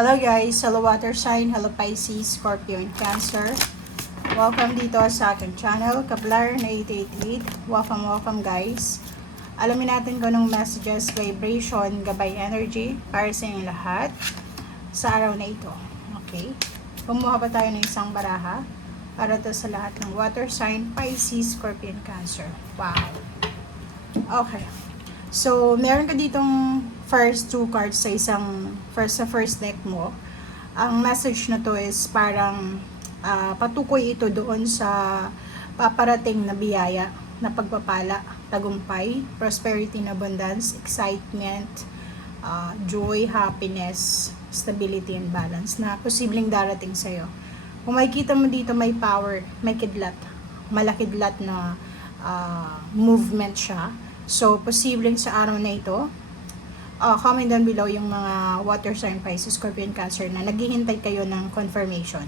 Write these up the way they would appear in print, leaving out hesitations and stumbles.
Hello guys, hello water sign, hello Pisces, Scorpio, and Cancer. Welcome dito sa aking channel, Kaplar na 888. Welcome guys. Alamin natin kung anong messages, vibration, gabay energy para sa inyong lahat sa araw na ito. Okay? Kumuha pa tayo ng isang baraha para to sa lahat ng water sign, Pisces, Scorpio, and Cancer. Wow. Okay. So, meron ka ditong first two cards sa first deck mo. Ang message na to is parang patukoy ito doon sa paparating na biyaya na pagpapala, tagumpay, prosperity and abundance, excitement, joy, happiness, stability and balance na posibleng darating sa'yo. Kung makikita mo dito may power, may kidlat, malakidlat na movement siya. So, posibleng sa araw na ito, comment down below yung mga water sign, Pisces, Scorpio, and Cancer na naghihintay kayo ng confirmation.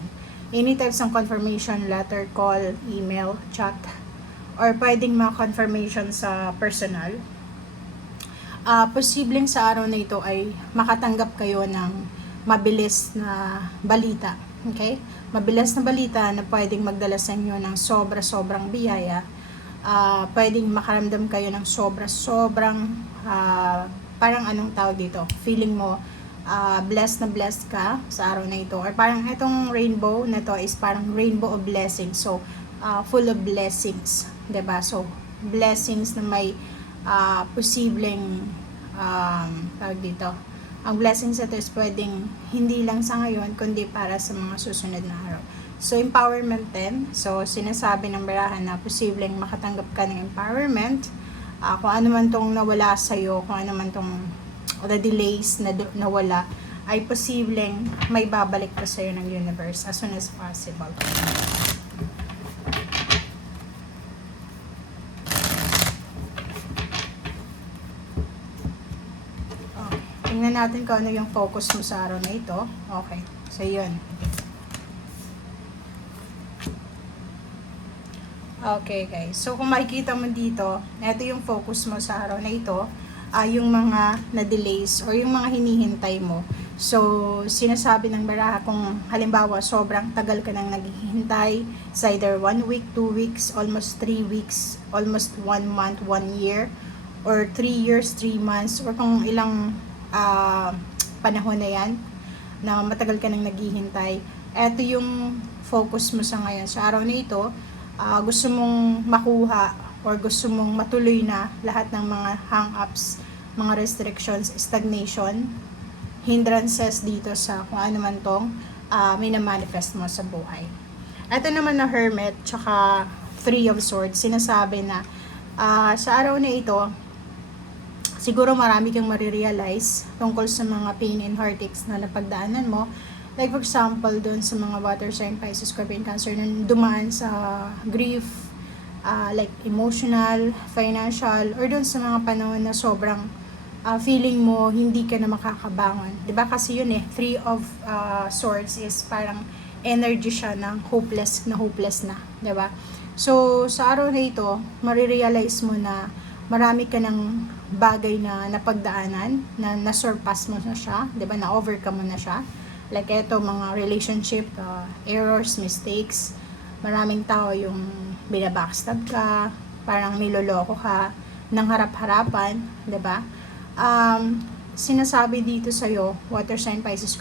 Any types ng confirmation, letter, call, email, chat, or pwedeng mga confirmation sa personal. Posibleng sa araw na ito ay makatanggap kayo ng mabilis na balita. Okay? Mabilis na balita na pwedeng magdala sa inyo ng sobra-sobrang biyaya. Pwedeng makaramdam kayo ng sobrang parang anong tawag dito, feeling mo blessed na blessed ka sa araw na ito, or parang itong rainbow na to is parang rainbow of blessings, so full of blessings, diba? So blessings na may posibleng tawag dito, ang blessings ito is pwedeng hindi lang sa ngayon kundi para sa mga susunod na araw. So, empowerment din. So, sinasabi ng barahan na posibleng makatanggap ka ng empowerment. Kung ano man tong nawala sa'yo, kung ano man tong the delays na nawala, ay posibleng may babalik pa sa'yo ng universe as soon as possible. Okay. Tingnan natin kung ano yung focus mo sa araw na ito. Okay. So, yun. Okay guys, so kung makikita mo dito, ito yung focus mo sa araw na ito, yung mga na-delays or yung mga hinihintay mo. So, sinasabi ng baraha kung halimbawa sobrang tagal ka nang naghihintay, it's either 1 week, 2 weeks, almost 3 weeks, almost 1 month, 1 year, or 3 years, 3 months, or kung ilang panahon na yan, na matagal ka nang naghihintay. Ito yung focus mo sa ngayon. Sa araw na ito, gusto mong makuha or gusto mong matuloy na lahat ng mga hang-ups, mga restrictions, stagnation, hindrances dito sa kung ano man tong minamanifest mo sa buhay. Ito naman na Hermit tsaka Three of Swords, sinasabi na sa araw na ito, siguro marami kang marirealize tungkol sa mga pain and heartaches na napagdaanan mo. Like for example, doon sa mga water sign, Pisces, Scorpio, and Cancer na dumaan sa grief, like emotional, financial, or doon sa mga panahon na sobrang feeling mo hindi ka na makakabangon. Diba kasi yun Three of Swords is parang energy siya ng hopeless na. Diba? So, sa araw na ito, marirealize mo na marami ka ng bagay na napagdaanan, na na-surpass mo na siya, diba? Na-overcome mo na siya. Like ito, mga relationship, errors, mistakes. Maraming tao yung binabackstab ka, parang niloloko ka, ng harap-harapan, diba? Sinasabi dito sa'yo, water sign, Pisces,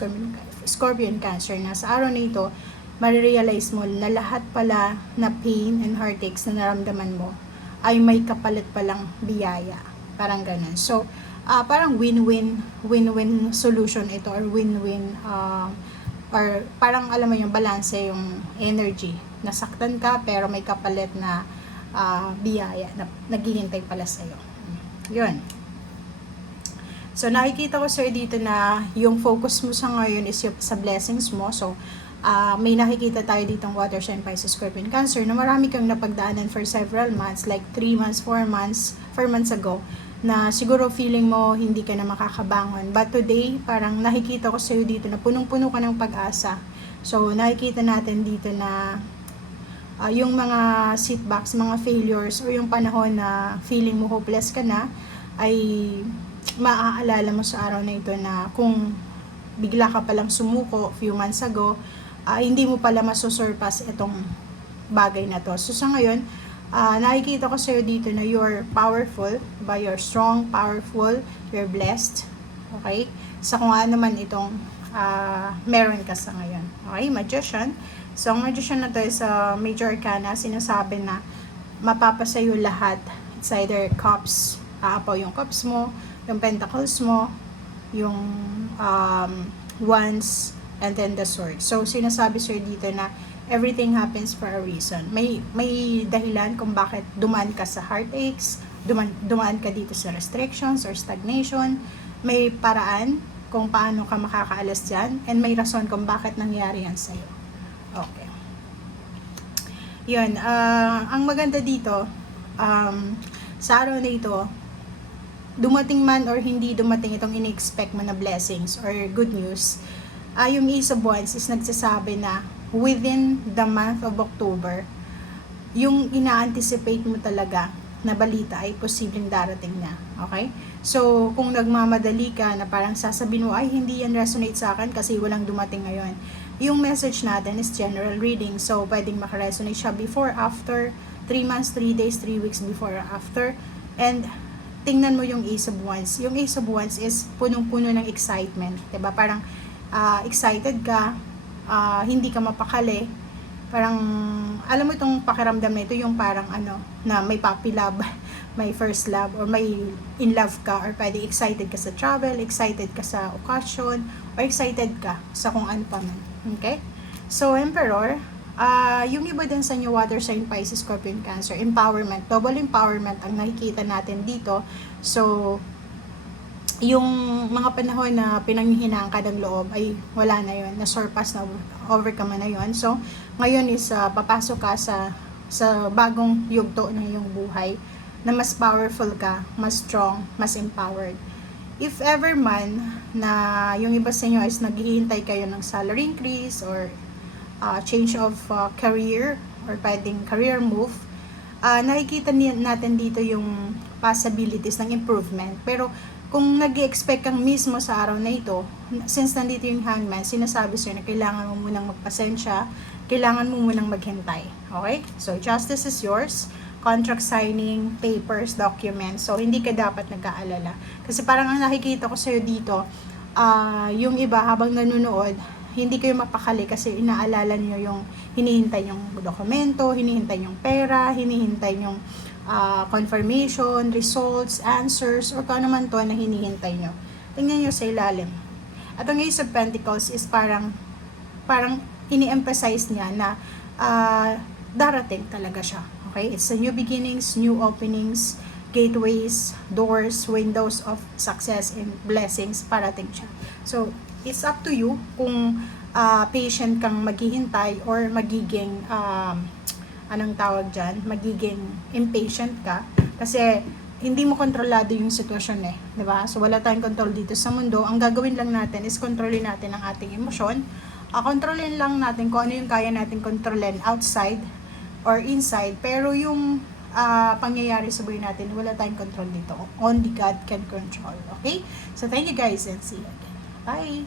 Scorpio, and Cancer, na sa araw na ito, marirealize mo na lahat pala na pain and heartaches na naramdaman mo ay may kapalit palang biyaya. Parang ganun. So, parang win-win solution ito, or win-win or parang alam mo yung balance, yung energy. Nasaktan ka pero may kapalit na biyaya na naghihintay pala sa'yo. Yun. So, nakikita ko sir dito na yung focus mo sa ngayon is sa blessings mo. So, may nakikita tayo ditong water sign, Pisces, Scorpio, and Cancer na marami kang napagdaanan for several months, like 3 months, 4 months ago, na siguro feeling mo hindi ka na makakabangon. But today, parang nakikita ko sa'yo dito na punong-puno ka ng pag-asa. So, nakikita natin dito na yung mga setbacks, mga failures, or yung panahon na feeling mo hopeless ka na, ay maaalala mo sa araw na ito na kung bigla ka palang sumuko few months ago, hindi mo pala masusurpass itong bagay na to. So sa ngayon, nakikita ko sa'yo dito na you're powerful, you're strong, powerful, you're blessed, okay? Sa kung ano man itong meron ka sa ngayon. Okay, Magician. So, ang Magician na to is Major Arcana, sinasabi na mapapasayo lahat. It's either Cups, aapaw yung Cups mo, yung Pentacles mo, yung Wands, and then the Sword. So, sinasabi sa'yo dito na everything happens for a reason. May dahilan kung bakit dumaan ka sa heartaches, dumaan ka dito sa restrictions or stagnation. May paraan kung paano ka makakaalas dyan, and may rason kung bakit nangyari yan sa'yo. Okay. Yun, ang maganda dito, sa araw na ito, dumating man or hindi dumating itong in-expect mo na blessings or good news, yung Ace of Wands is nagsasabi na within the month of October, yung ina-anticipate mo talaga na balita ay posibleng darating na. Okay? So, kung nagmamadali ka na parang sasabihin mo, ay hindi yan resonate sa akin kasi walang dumating ngayon. Yung message natin is general reading. So, pwedeng makaresonate siya before, after, 3 months, 3 days, 3 weeks before or after. And, tingnan mo yung Ace of Wands. Yung Ace of Wands is punong-puno ng excitement. Diba? Parang excited ka, hindi ka mapakali. Parang, alam mo itong pakiramdam na ito, yung parang na may puppy love, may first love, or may in love ka, or pwede excited ka sa travel, excited ka sa occasion, or excited ka sa kung ano pa man. Okay? So, Emperor, yung iba din sa inyo, Water sign, Pisces, Scorpion, Cancer, empowerment, double empowerment ang nakikita natin dito. So, yung mga panahon na pinanghihinaan ka ng loob ay wala na yun, na-surpass na, overcome na yun. So, ngayon is papasok ka sa bagong yugto ng iyong buhay na mas powerful ka, mas strong, mas empowered. If ever man na yung iba sa inyo is naghihintay kayo ng salary increase or change of career or pwedeng career move, nakikita natin dito yung possibilities ng improvement. Pero kung nag-expect kang mismo sa araw na ito, since nandito yung Hangman, sinasabi sa'yo na kailangan mo munang magpasensya, kailangan mo munang maghintay. Okay? So, justice is yours. Contract signing, papers, documents. So, hindi ka dapat nag-aalala. Kasi parang ang nakikita ko sa'yo dito, yung iba habang nanonood, hindi kayo mapakali kasi inaalala niyo yung hinihintay yung dokumento, hinihintay yung pera, hinihintay yung confirmation, results, answers, or kung ano man to na hinihintay nyo. Tingnan nyo sa ilalim. At ang Ace of Pentacles is parang ini-emphasize niya na darating talaga siya. Okay? It's a new beginnings, new openings, gateways, doors, windows of success and blessings, parating siya. So, it's up to you kung patient kang maghihintay or magiging anong tawag dyan, magiging impatient ka kasi hindi mo kontrolado yung sitwasyon diba? So wala tayong control dito sa mundo. Ang gagawin lang natin is kontrolin natin ang ating emosyon. Kontrolin lang natin kung ano yung kaya natin kontrolin outside or inside, pero yung pangyayari sa buhay natin, wala tayong control dito. Only God can control. Okay? So thank you guys and see you again. Bye!